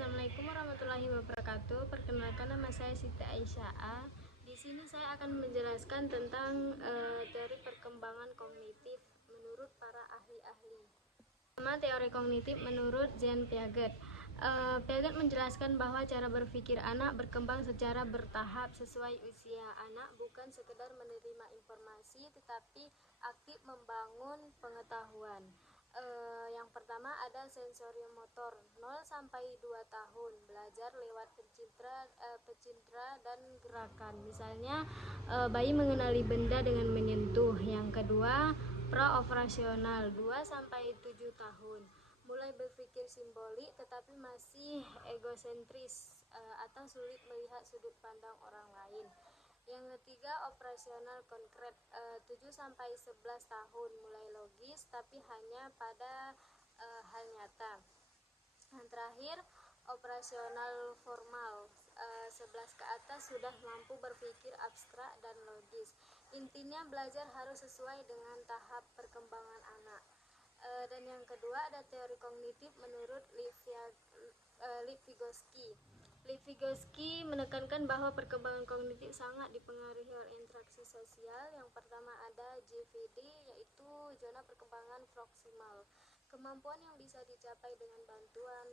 Assalamualaikum warahmatullahi wabarakatuh. Perkenalkan, nama saya Siti Aisyah. Di sini saya akan menjelaskan tentang teori perkembangan kognitif menurut para ahli-ahli. Pertama, teori kognitif menurut Jean Piaget. Piaget menjelaskan bahwa cara berpikir anak berkembang secara bertahap sesuai usia anak, bukan sekedar menerima informasi tetapi aktif membangun pengetahuan. Yang pertama ada sensorium motor, 0 sampai 2 tahun, belajar lewat pencindera dan gerakan. Misalnya bayi mengenali benda dengan menyentuh. Yang kedua, praoperasional, 2 sampai 7 tahun, mulai berpikir simbolik tetapi masih egosentris atau sulit melihat sudut pandang orang lain. Yang ketiga, operasional konkret, 7 sampai 11 tahun, mulai logis tapi hanya pada hal nyata. Yang terakhir, operasional formal, 11 ke atas sudah mampu berpikir abstrak dan logis. Intinya belajar harus sesuai dengan tahap perkembangan anak. Dan yang kedua ada teori kognitif menurut Lev Vygotsky. Lev Vygotsky menekankan bahwa perkembangan kognitif sangat dipengaruhi oleh interaksi sosial. Yang pertama ada JVD, yaitu zona perkembangan proksimal, kemampuan yang bisa dicapai dengan bantuan.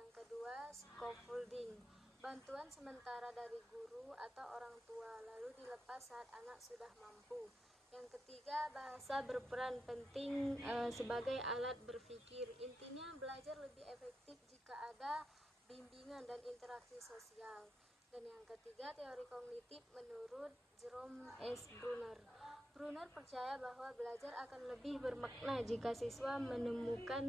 Yang kedua, scaffolding, bantuan sementara dari guru atau orang tua, lalu dilepas saat anak sudah mampu. Yang ketiga, bahasa berperan penting sebagai alat berpikir. Intinya belajar lebih efektif jika ada bimbingan dan interaksi sosial. Dan yang ketiga, teori kognitif menurut Jerome S. Bruner. Bruner percaya bahwa belajar akan lebih bermakna jika siswa menemukan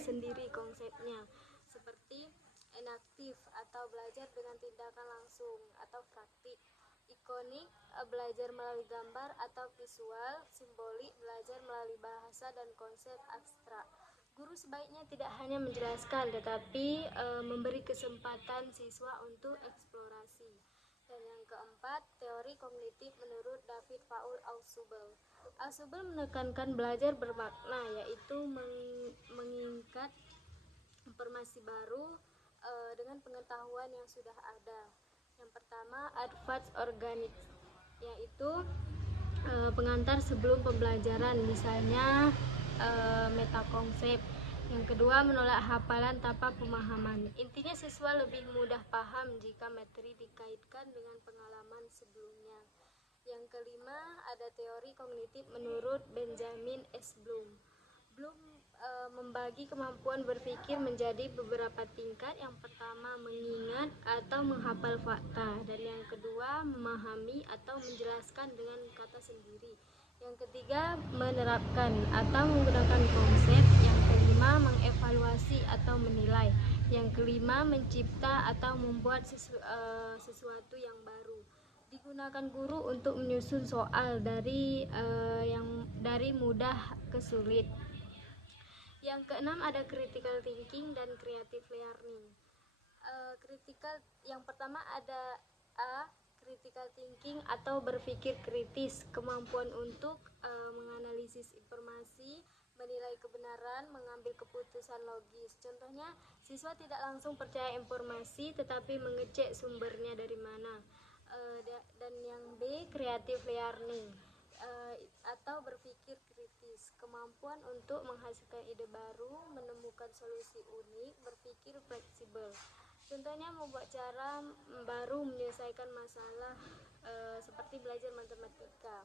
sendiri konsepnya, seperti enaktif atau belajar dengan tindakan langsung atau praktik, ikonik belajar melalui gambar atau visual, simbolik belajar melalui bahasa dan konsep abstrak. Guru sebaiknya tidak hanya menjelaskan tetapi memberi kesempatan siswa untuk eksplorasi. Dan yang keempat, teori kognitif menurut David Paul Ausubel. Ausubel menekankan belajar bermakna, yaitu mengingat informasi baru dengan pengetahuan yang sudah ada. Yang pertama, advance organic, yaitu pengantar sebelum pembelajaran, misalnya metakonsep. Yang kedua, menolak hafalan tanpa pemahaman. Intinya siswa lebih mudah paham jika materi dikaitkan dengan pengalaman sebelumnya. Yang kelima, ada teori kognitif menurut Benjamin S. Bloom. Bloom membagi kemampuan berpikir menjadi beberapa tingkat. Yang pertama, mengingat atau menghafal fakta, dan yang kedua, memahami atau menjelaskan dengan kata sendiri. Yang ketiga, menerapkan atau menggunakan konsep. Yang kelima, mengevaluasi atau menilai. Yang kelima, mencipta atau membuat sesuatu yang baru. Digunakan guru untuk menyusun soal dari mudah ke sulit. Yang keenam ada critical thinking dan creative learning. Yang pertama ada A, critical thinking atau berpikir kritis, kemampuan untuk menganalisis informasi, menilai kebenaran, mengambil keputusan logis. Contohnya, siswa tidak langsung percaya informasi tetapi mengecek sumbernya dari mana. Dan yang B, creative learning atau berpikir kritis, kemampuan untuk menghasilkan ide baru, menemukan solusi unik, berpikir fleksibel. Contohnya membuat cara baru menyelesaikan masalah seperti belajar matematika.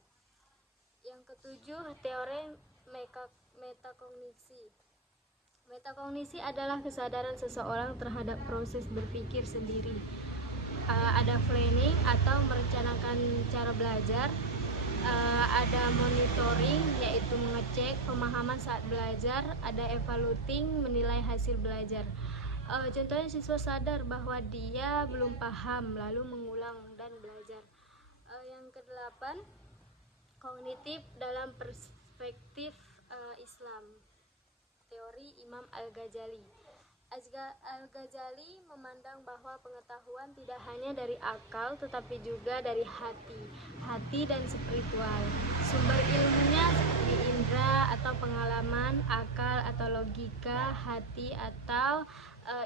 Yang ketujuh, teori metakognisi. Metakognisi adalah kesadaran seseorang terhadap proses berpikir sendiri. Ada planning atau merencanakan cara belajar. Ada monitoring, yaitu mengecek pemahaman saat belajar. Ada evaluating, menilai hasil belajar. Contohnya siswa sadar bahwa dia belum paham lalu mengulang dan belajar. Yang kedelapan, kognitif dalam perspektif Islam, teori Imam Al-Ghazali. Al-Ghazali memandang bahwa pengetahuan tidak hanya dari akal tetapi juga dari hati dan spiritual. Sumber ilmunya seperti indera atau pengalaman, akal atau logika, hati atau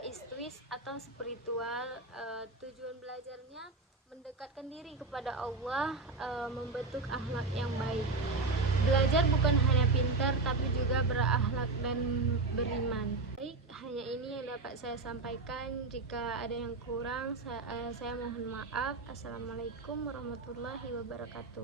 intuisi atau spiritual. Tujuan belajarnya mendekatkan diri kepada Allah, membentuk akhlak yang baik. Belajar bukan hanya pintar tapi juga berakhlak dan beriman. Baik, hanya ini yang dapat saya sampaikan. Jika ada yang kurang, saya mohon maaf. Assalamualaikum warahmatullahi wabarakatuh.